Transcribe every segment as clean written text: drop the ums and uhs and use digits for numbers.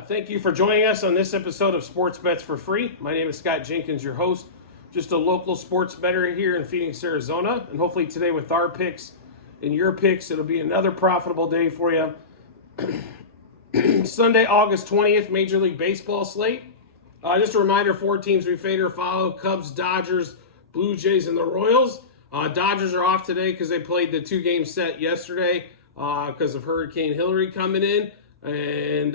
Thank you for joining us on this episode of Sports Bets for Free. My name is Scott Jenkins, your host, just a local sports bettor here in Phoenix, Arizona. And hopefully today with our picks and your picks, it'll be another profitable day for you. Sunday, August 20th, Major League Baseball slate. Just a reminder, 4 teams we fade or follow: Cubs, Dodgers, Blue Jays, and the Royals. Dodgers are off today because they played the 2-game set yesterday because of Hurricane Hillary coming in. And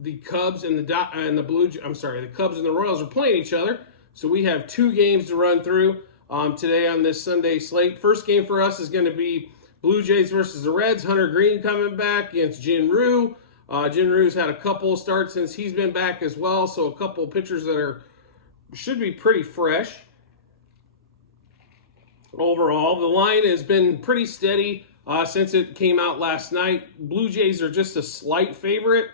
the Cubs and the Cubs and the Royals are playing each other. So we have 2 games to run through today on this Sunday slate. First game for us is going to be Blue Jays versus the Reds. Hunter Greene coming back against Jin Ryu. Jin Ryu's had a couple starts since he's been back as well, so a couple pitchers that should be pretty fresh. Overall, the line has been pretty steady since it came out last night. Blue Jays are just a slight favorite.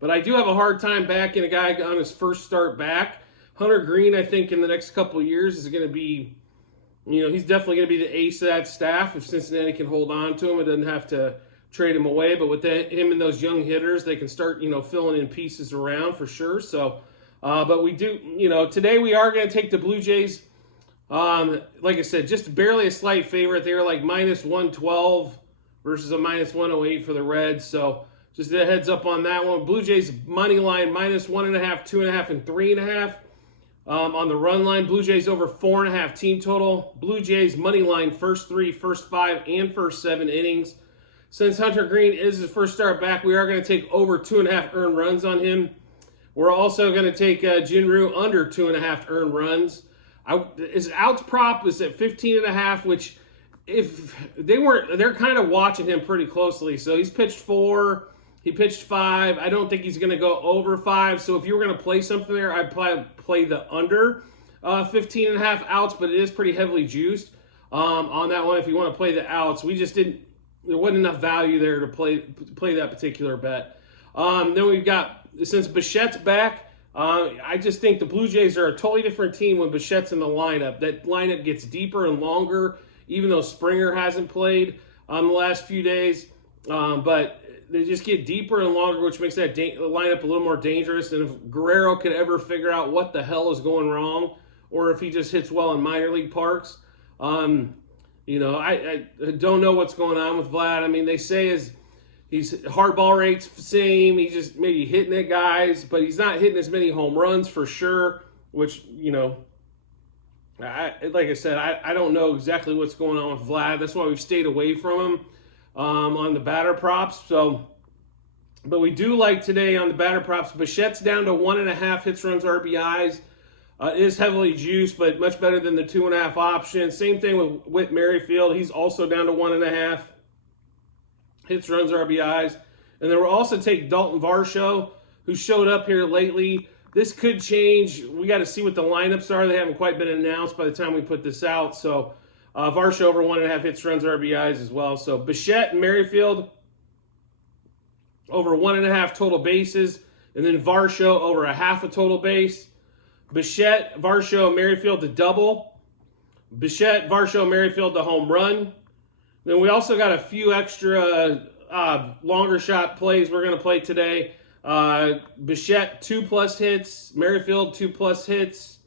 But I do have a hard time backing a guy on his first start back. Hunter Greene, I think, in the next couple of years is going to be, he's definitely going to be the ace of that staff. If Cincinnati can hold on to him, it doesn't have to trade him away. But with him and those young hitters, they can start, filling in pieces around for sure. So, but we do, today we are going to take the Blue Jays. Like I said, just barely a slight favorite. They were like minus 112 versus a minus 108 for the Reds. So just a heads up on that one. Blue Jays money line minus 1.5, 2.5, and 3.5. On the run line, Blue Jays over 4.5 team total. Blue Jays money line first 3, first 5, and first 7 innings. Since Hunter Greene is his first start back, we are going to take over 2.5 earned runs on him. We're also going to take Jin Ryu under 2.5 earned runs. His outs prop is at 15.5, which if they're kind of watching him pretty closely. So he's pitched 4, he pitched 5. I don't think he's going to go over 5. So if you were going to play something there, I'd play the under 15.5 outs, but it is pretty heavily juiced on that one. If you want to play the outs, there wasn't enough value there to play that particular bet. Then we've got, since Bichette's back, I just think the Blue Jays are a totally different team when Bichette's in the lineup. That lineup gets deeper and longer, even though Springer hasn't played the last few days. But they just get deeper and longer, which makes that lineup a little more dangerous. And if Guerrero could ever figure out what the hell is going wrong, or if he just hits well in minor league parks, I don't know what's going on with Vlad. I mean, they say his hard ball rate's the same. He's just maybe hitting at guys, but he's not hitting as many home runs for sure, which, like I said, I don't know exactly what's going on with Vlad. That's why we've stayed away from him on the batter props. So, but we do like today on the batter props. Bichette's down to 1.5 hits, runs, RBIs. Is heavily juiced, but much better than the 2.5 option. Same thing with Whit Merrifield. He's also down to 1.5 hits, runs, RBIs. And then we'll also take Dalton Varsho, who showed up here lately. This could change. We got to see what the lineups are. They haven't quite been announced by the time we put this out. So Varsho over 1.5 hits, runs, RBIs as well. So Bichette and Merrifield over 1.5 total bases. And then Varsho over 0.5 a total base. Bichette, Varsho, Merrifield to double. Bichette, Varsho, Merrifield to home run. Then we also got a few extra longer shot plays we're going to play today. Bichette 2+ hits, Merrifield 2+ hits,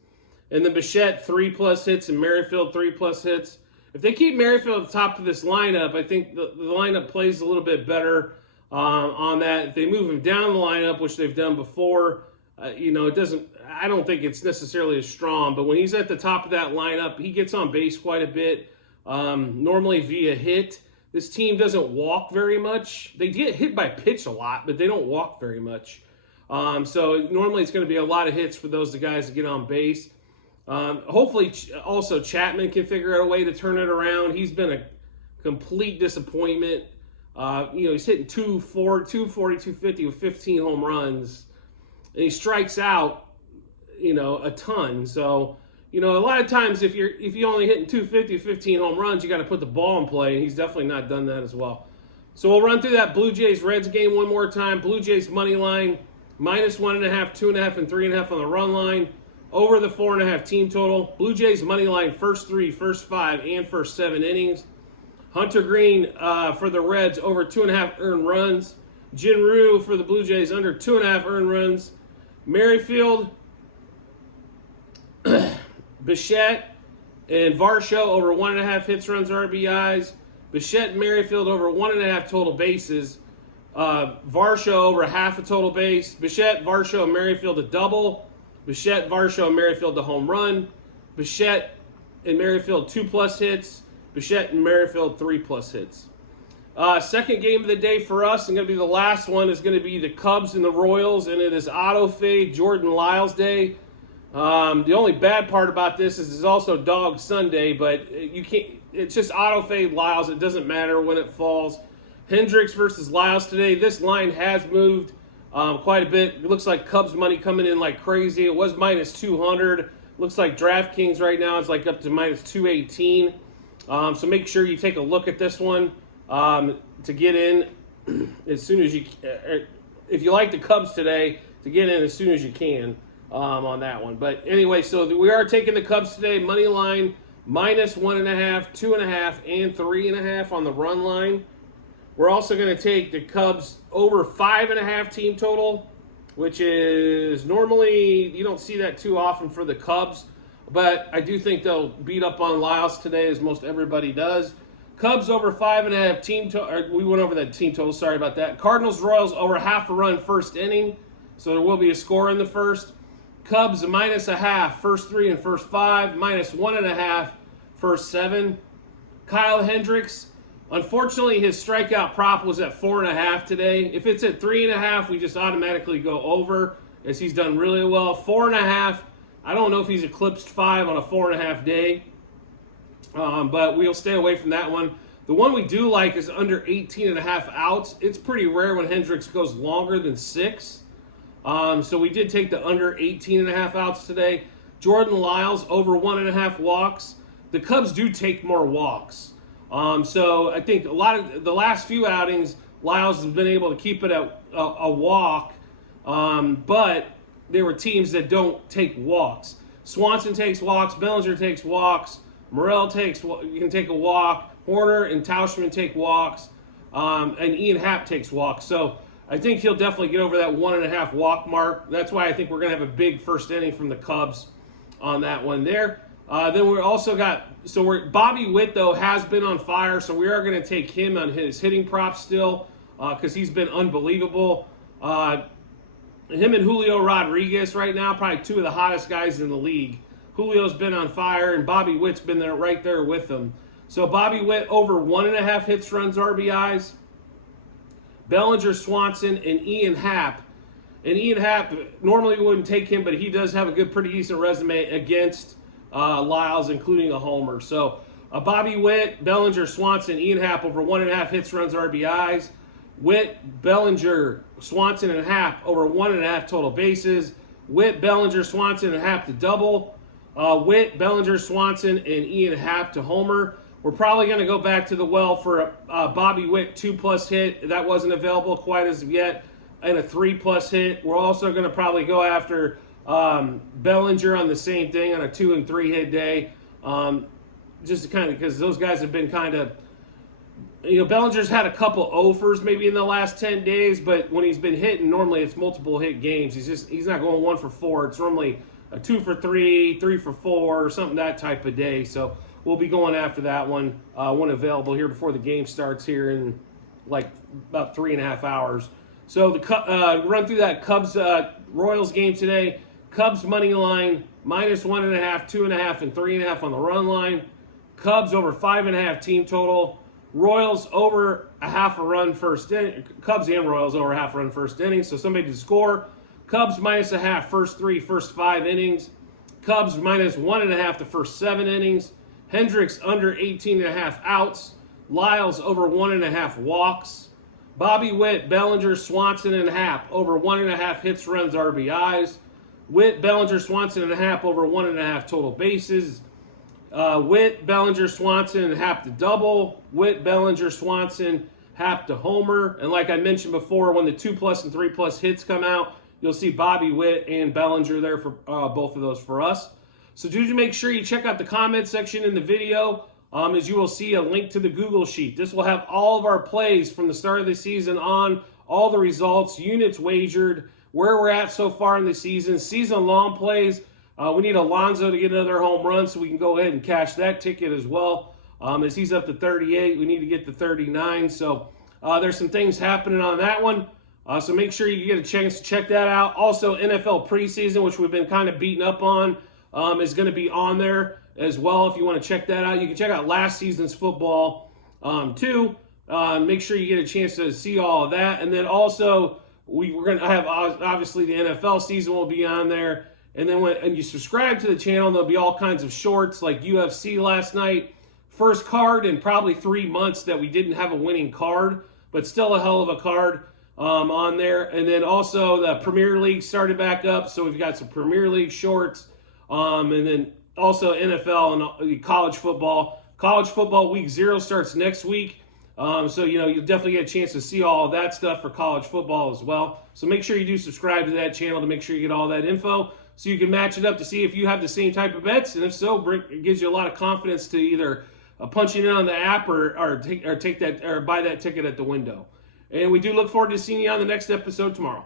and then Bichette 3+ hits and Merrifield 3+ hits. If they keep Merrifield at the top of this lineup, I think the lineup plays a little bit better on that. If they move him down the lineup, which they've done before, it doesn't. I don't think it's necessarily as strong. But when he's at the top of that lineup, he gets on base quite a bit. Normally via hit. This team doesn't walk very much. They get hit by pitch a lot, but they don't walk very much. So normally it's going to be a lot of hits for those guys to get on base. Hopefully also Chapman can figure out a way to turn it around. He's been a complete disappointment. He's hitting 240, 250 with 15 home runs. And he strikes out, a ton. So, a lot of times if you only hitting 250, 15 home runs, you got to put the ball in play, and he's definitely not done that as well. So we'll run through that Blue Jays-Reds game one more time. Blue Jays money line, minus 1.5, 2.5, and 3.5 on the run line. Over the 4.5 team total. Blue Jays money line, first 3, first 5, and first 7 innings. Hunter Greene for the Reds, over 2.5 earned runs. Jinru for the Blue Jays under 2.5 earned runs. Merrifield, Bichette, and Varsho over 1.5 hits, runs, RBIs. Bichette and Merrifield over 1.5 total bases. Varsho over half a total base. Bichette, Varsho, and Merrifield a double. Bichette, Varsho, and Merrifield a home run. Bichette and Merrifield 2+ hits. Bichette and Merrifield 3+ hits. Second game of the day for us, and going to be the last one, is going to be the Cubs and the Royals, and it is auto fade Jordan Lyles Day. The only bad part about this is it's also Dog Sunday, but you can't. It's just auto fade Lyles. It doesn't matter when it falls. Hendricks versus Lyles today. This line has moved quite a bit. It looks like Cubs money coming in like crazy. It was minus 200. Looks like DraftKings right now is like up to minus 218. So make sure you take a look at this one to get in as soon as you. If you like the Cubs today, to get in as soon as you can on that one. But anyway, so we are taking the Cubs today. Money line minus 1.5, 2.5, and 3.5 on the run line. We're also going to take the Cubs over 5.5 team total, which is normally, you don't see that too often for the Cubs, but I do think they'll beat up on Lyles today, as most everybody does. Cubs over 5.5 team total. We went over that team total. Sorry about that. Cardinals Royals over half a run first inning, so there will be a score in the first. Cubs minus a half first 3 and first 5, minus 1.5 first 7. Kyle Hendricks. Unfortunately, his strikeout prop was at 4.5 today. If it's at 3.5, we just automatically go over, as he's done really well. 4.5, I don't know if he's eclipsed 5 on a 4.5 day, but we'll stay away from that one. The one we do like is under 18.5 outs. It's pretty rare when Hendricks goes longer than 6. So we did take the under 18.5 outs today. Jordan Lyles over 1.5 walks. The Cubs do take more walks. So I think a lot of the last few outings, Lyles has been able to keep it at a walk, but there were teams that don't take walks. Swanson takes walks, Bellinger takes walks, Morel can take a walk, Horner and Tauschman take walks, and Ian Happ takes walks. So I think he'll definitely get over that 1.5 walk mark. That's why I think we're going to have a big first inning from the Cubs on that one there. Then we also got, Bobby Witt, though, has been on fire, so we are going to take him on his hitting prop still because he's been unbelievable. Him and Julio Rodriguez right now, probably two of the hottest guys in the league. Julio's been on fire, and Bobby Witt's been there right there with him. So Bobby Witt over 1.5 hits, runs, RBIs. Bellinger, Swanson, and Ian Happ. And Ian Happ, normally we wouldn't take him, but he does have a pretty decent resume against Lyles, including a homer. So Bobby Witt, Bellinger, Swanson, Ian Happ over 1.5 hits, runs, RBIs. Witt, Bellinger, Swanson, and Happ over 1.5 total bases. Witt, Bellinger, Swanson, and Happ to double. Witt, Bellinger, Swanson, and Ian Happ to homer. We're probably going to go back to the well for a Bobby Witt 2+ hit. That wasn't available quite as of yet. And a 3+ hit. We're also going to probably go after Bellinger on the same thing on a 2 and 3 hit day, just kind of because those guys have been kind of, Bellinger's had a couple offers maybe in the last 10 days, but when he's been hitting, normally it's multiple hit games. He's not going 1 for 4. It's normally a 2 for 3, 3 for 4, or something that type of day. So we'll be going after that one when available here before the game starts here in like about 3.5 hours. So run through that Cubs Royals game today. Cubs money line minus 1.5, 2.5, and 3.5 on the run line. Cubs over 5.5 team total. Royals over a half a run first inning. Cubs and Royals over a half a run first inning. So somebody to score. Cubs minus a half first 3, first 5 innings. Cubs minus 1.5 the first 7 innings. Hendricks under 18.5 outs. Lyles over 1.5 walks. Bobby Witt, Bellinger, Swanson, and Happ over 1.5 hits, runs, RBIs. Witt, Bellinger, Swanson, and Happ over 1.5 total bases. Witt, Bellinger, Swanson, and Happ to double. Witt, Bellinger, Swanson, Happ to homer. And like I mentioned before, when the 2+ and 3+ hits come out, you'll see Bobby Witt and Bellinger there for both of those for us. So do make sure you check out the comment section in the video, as you will see a link to the Google Sheet. This will have all of our plays from the start of the season on all the results, units wagered, where we're at so far in the season long plays. We need Alonso to get another home run so we can go ahead and cash that ticket as well. As he's up to 38, we need to get to 39. So there's some things happening on that one. So make sure you get a chance to check that out. Also, NFL preseason, which we've been kind of beating up on, is going to be on there as well. If you want to check that out, you can check out last season's football too. Make sure you get a chance to see all of that. And then also, we're going to have, obviously, the NFL season will be on there. And then when you subscribe to the channel, there'll be all kinds of shorts like UFC last night. First card in probably 3 months that we didn't have a winning card, but still a hell of a card on there. And then also the Premier League started back up, so we've got some Premier League shorts. And then also NFL and college football. College football week 0 starts next week. So, you'll definitely get a chance to see all of that stuff for college football as well. So make sure you do subscribe to that channel to make sure you get all that info so you can match it up to see if you have the same type of bets. And if so, it gives you a lot of confidence to either punch it in on the app or take that or buy that ticket at the window. And we do look forward to seeing you on the next episode tomorrow.